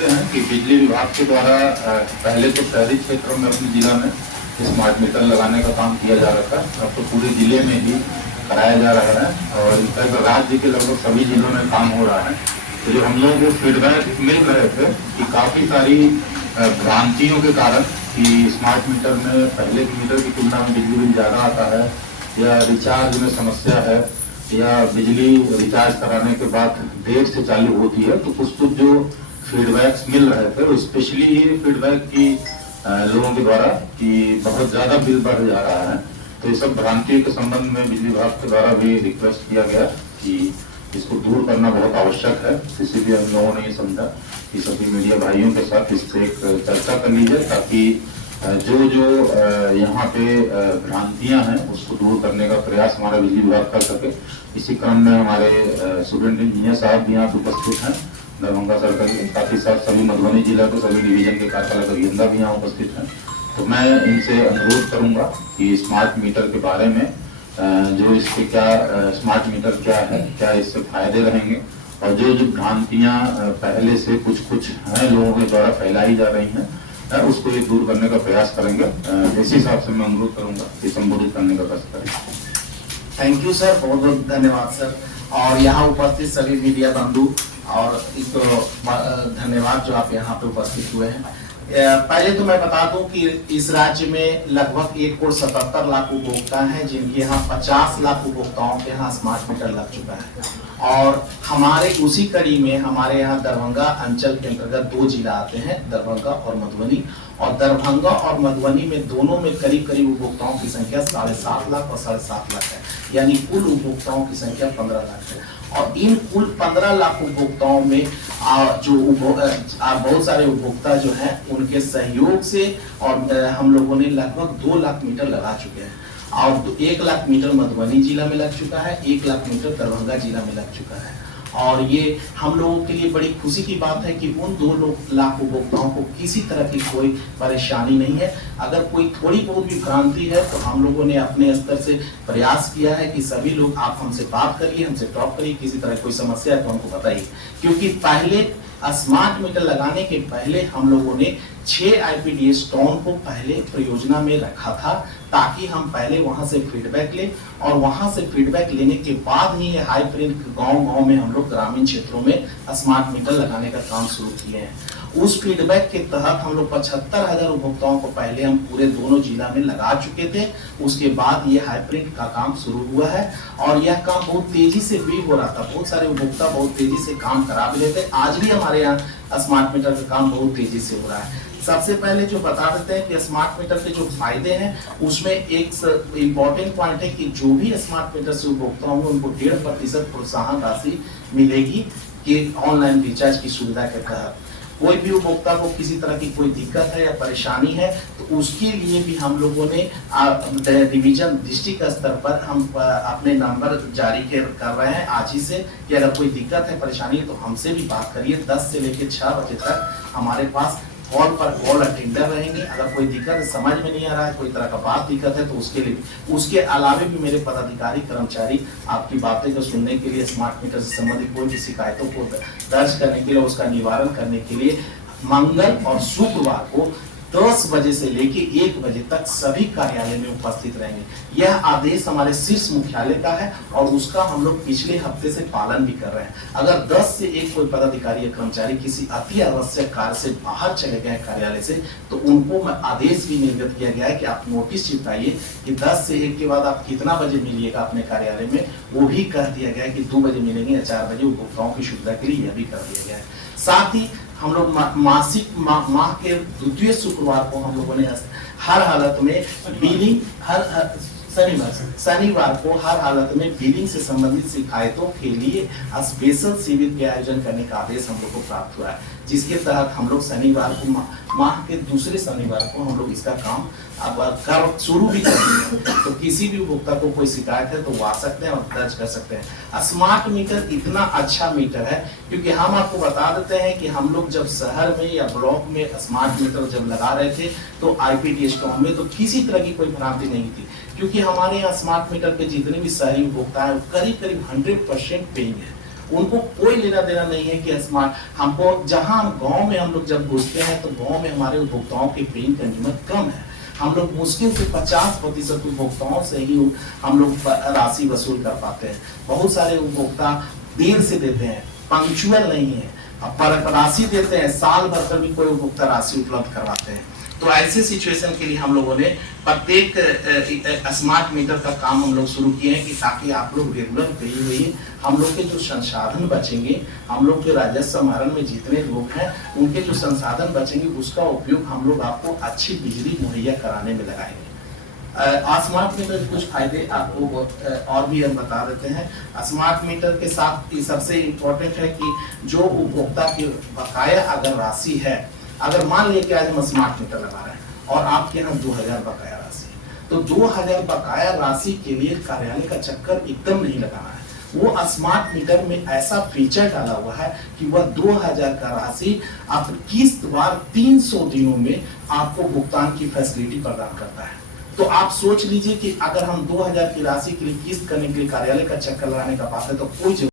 जानते हैं कि बिजली विभाग के द्वारा पहले तो शहरी क्षेत्रों में अपने जिला में स्मार्ट मीटर लगाने का काम किया जा रहा था। अब तो पूरे जिले में ही कराया जा रहा है और इनफैक्ट राज्य के लगभग सभी जिलों में काम हो रहा है। तो जो हम लोग को फीडबैक मिल रहे थे कि काफ़ी सारी भ्रांतियों के कारण कि स्मार्ट मीटर में पहले के मीटर की तुलना में बिजली बिल ज़्यादा आता है या रिचार्ज में समस्या है या बिजली रिचार्ज कराने के बाद देर से चालू होती है, तो कुछ जो फीडबैक्स मिल रहे थे वो स्पेशली ये फीडबैक की लोगों के द्वारा कि बहुत ज़्यादा बिल बढ़ जा रहा है। तो ये सब भ्रांतियों के संबंध में बिजली विभाग के द्वारा भी रिक्वेस्ट किया गया कि इसको दूर करना बहुत आवश्यक है। इसीलिए हम लोगों ने ये समझा कि सभी मीडिया भाइयों के साथ इस पर एक चर्चा कर लीजिए ताकि जो यहाँ पे भ्रांतियाँ हैं उसको दूर करने का प्रयास हमारा बिजली विभाग कर सके। इसी क्रम में हमारे स्टूडेंट इंजीनियर साहब भी यहाँ उपस्थित हैं दरभंगा सर्कल के, साथ ही साथ सभी मधुबनी जिला के सभी डिवीजन के कार्यपालक अभियंता भी यहाँ उपस्थित हैं। तो मैं इनसे अनुरोध करूँगा कि स्मार्ट मीटर के बारे में जो इसके क्या स्मार्ट मीटर क्या है, क्या इससे फायदे रहेंगे और जो भ्रांतियाँ पहले से कुछ हैं लोगों के द्वारा फैलाई जा रही हैं उसको ये दूर करने का प्रयास करेंगे। इसी हिसाब से मैं अनुरोध करूंगा कि संबोधित करने का प्रयास करें। थैंक यू सर, बहुत बहुत धन्यवाद सर। और यहाँ उपस्थित सभी मीडिया बंधु और एक तो धन्यवाद जो आप यहाँ पे उपस्थित हुए हैं। पहले तो मैं बता दूं कि इस राज्य में लगभग 1,77,00,000 उपभोक्ता हैं जिनके यहाँ 50 लाख उपभोक्ताओं के यहाँ स्मार्ट मीटर लग चुका है। और हमारे उसी कड़ी में हमारे यहाँ दरभंगा अंचल के अंतर्गत 2 जिला आते हैं, दरभंगा और मधुबनी। और दरभंगा और मधुबनी में दोनों में करीब करीब उपभोक्ताओं की संख्या 7.5 लाख और 7.5 लाख है, यानी कुल उपभोक्ताओं की संख्या 15 लाख है। और इन कुल 15 लाख उपभोक्ताओं में जो बहुत सारे उपभोक्ता जो हैं उनके सहयोग से और हम लोगों ने लगभग 2 लाख मीटर लगा चुके हैं। और 1 लाख मीटर मधुबनी जिला में लग चुका है, 1 लाख मीटर दरभंगा जिला में लग चुका है। और ये हम लोगों के लिए बड़ी खुशी की बात है कि उन 2 लाख उपभोक्ताओं को किसी तरह की कोई परेशानी नहीं है। अगर कोई थोड़ी बहुत भी भ्रांति है तो हम लोगों ने अपने स्तर से प्रयास किया है कि सभी लोग आप हमसे बात करिए, हमसे टॉक करिए, किसी तरह कोई समस्या है तो हमको बताइए। क्योंकि पहले स्मार्ट मीटर लगाने के पहले हम लोगों ने 6 IPDS टाउन को पहले परियोजना में रखा था ताकि हम पहले वहां से फीडबैक लें और वहां से फीडबैक लेने के बाद ही ये हाई प्रिंट गांव-गांव में हम लोग ग्रामीण क्षेत्रों में स्मार्ट मीटर लगाने का काम शुरू किए हैं। उस फीडबैक के तहत हम लोग 75,000 उपभोक्ताओं को पहले हम पूरे दोनों जिला में लगा चुके थे। उसके बाद ये हाई प्रिंट का काम शुरू हुआ है और यह काम बहुत तेजी से भी हो रहा था। बहुत सारे उपभोक्ता बहुत तेजी से काम करा भी लेते। आज भी हमारे यहाँ स्मार्ट मीटर का काम बहुत तेजी से हो रहा है। सबसे पहले जो बता देते हैं कि स्मार्ट मीटर के जो फायदे हैं उसमें एक इम्पॉर्टेंट पॉइंट है कि जो भी स्मार्ट मीटर से उपभोक्ता होंगे उनको 1.5% प्रोत्साहन राशि मिलेगी कि ऑनलाइन रिचार्ज की सुविधा के तहत। कोई भी उपभोक्ता को किसी तरह की कोई दिक्कत है या परेशानी है तो उसके लिए भी हम लोगों ने डिवीजन डिस्ट्रिक्ट स्तर पर हम अपने नंबर जारी कर रहे हैं आज ही से कि अगर कोई दिक्कत है परेशानी है तो हमसे भी बात करिए। 10 से लेकर 6 बजे तक हमारे पास कॉल पर कॉल अटेंडर रहेंगे। अगर कोई दिक्कत है, समझ में नहीं आ रहा है, कोई तरह का बात दिक्कत है तो उसके लिए उसके अलावे भी मेरे पदाधिकारी कर्मचारी आपकी बातें को सुनने के लिए, स्मार्ट मीटर से संबंधित कोई भी शिकायतों को दर्ज करने के लिए, उसका निवारण करने के लिए मंगल और शुक्रवार को 10 बजे से लेके 1 बजे तक सभी कार्यालय में उपस्थित रहेंगे। यह आदेश हमारे शीर्ष मुख्यालय का है और उसका हम लोग पिछले हफ्ते से पालन भी कर रहे हैं। अगर 10 से 1 कोई पदाधिकारी या कर्मचारी किसी अति आवश्यक कार्य से बाहर चले गए कार्यालय से तो उनको आदेश भी निर्गत किया गया है कि आप नोटिस चिपकाइए कि 10 से 1 के बाद आप कितना बजे मिलिएगा अपने कार्यालय में। वो भी कह दिया गया है कि 2 बजे मिलेंगे या 4 बजे। उपभोक्ताओं की सुविधा के लिए यह भी कर दिया गया है। साथ ही हम लोग माह के द्वितीय शुक्रवार को हम लोगों ने हर हालत में बिलिंग शनिवार को हर हालत में बिलिंग से संबंधित शिकायतों के लिए स्पेशल शिविर के आयोजन करने का आदेश हम लोग को प्राप्त हुआ है, जिसके तहत हम लोग शनिवार को माह के दूसरे शनिवार को हम लोग इसका काम अब शुरू भी कर दिए हैं। तो किसी भी उपभोक्ता को कोई शिकायत है तो वो आ सकते हैं और दर्ज कर सकते हैं। स्मार्ट मीटर इतना अच्छा मीटर है क्योंकि हम आपको बता देते हैं कि हम लोग जब शहर में या ब्लॉक में स्मार्ट मीटर जब लगा रहे थे तो IPDS टाउन में तो किसी तरह की कोई भ्रांति नहीं थी, क्योंकि हमारे यहाँ स्मार्ट मीटर के जितने भी शहरी उपभोक्ता है करीब करीब 100% पेइंग है। उनको कोई लेना देना नहीं है कि स्मार्ट हमको, जहां गांव में हम लोग जब घुसते हैं तो गांव में हमारे उपभोक्ताओं के पेइंग कंज्यूमर कम है। हम लोग मुश्किल से 50% उपभोक्ताओं से ही हम लोग राशि वसूल कर पाते हैं। बहुत सारे उपभोक्ता देर से देते हैं, पंक्चुअल नहीं है, पर राशि देते हैं, साल भर पर भी कोई उपभोक्ता राशि उपलब्ध करवाते हैं। तो ऐसे सिचुएशन के लिए हम लोगों ने प्रत्येक स्मार्ट मीटर का काम हम लोग शुरू किए हैं कि ताकि आप लोग रेगुलर पे हुई, हम लोग के जो संसाधन बचेंगे, हम लोग के राजस्व समाहरण में जितने लोग हैं उनके जो संसाधन बचेंगे उसका उपयोग हम लोग आपको अच्छी बिजली मुहैया कराने में लगाएंगे। स्मार्ट मीटर के कुछ फायदे आपको और भी हम बता देते हैं। स्मार्ट मीटर के साथ सबसे इम्पोर्टेंट है कि जो उपभोक्ता की बकाया अगर राशि है, अगर मान लिया कि आज हम स्मार्ट मीटर लगा रहे हैं और आपके यहाँ 2000 बकाया राशि है, तो 2000 बकाया राशि के लिए कार्यालय का चक्कर एकदम नहीं लगाना है। वो स्मार्ट मीटर में ऐसा फीचर डाला हुआ है कि वह 2000 का राशि आप किस्तवार 300 दिनों में आपको भुगतान की फैसिलिटी प्रदान करता है। तो आप सोच लीजिए कि अगर हम 2000 की राशि के लिए किस्त करने के लिए कार्यालय का चक्कर लगाने का बात है तो कोई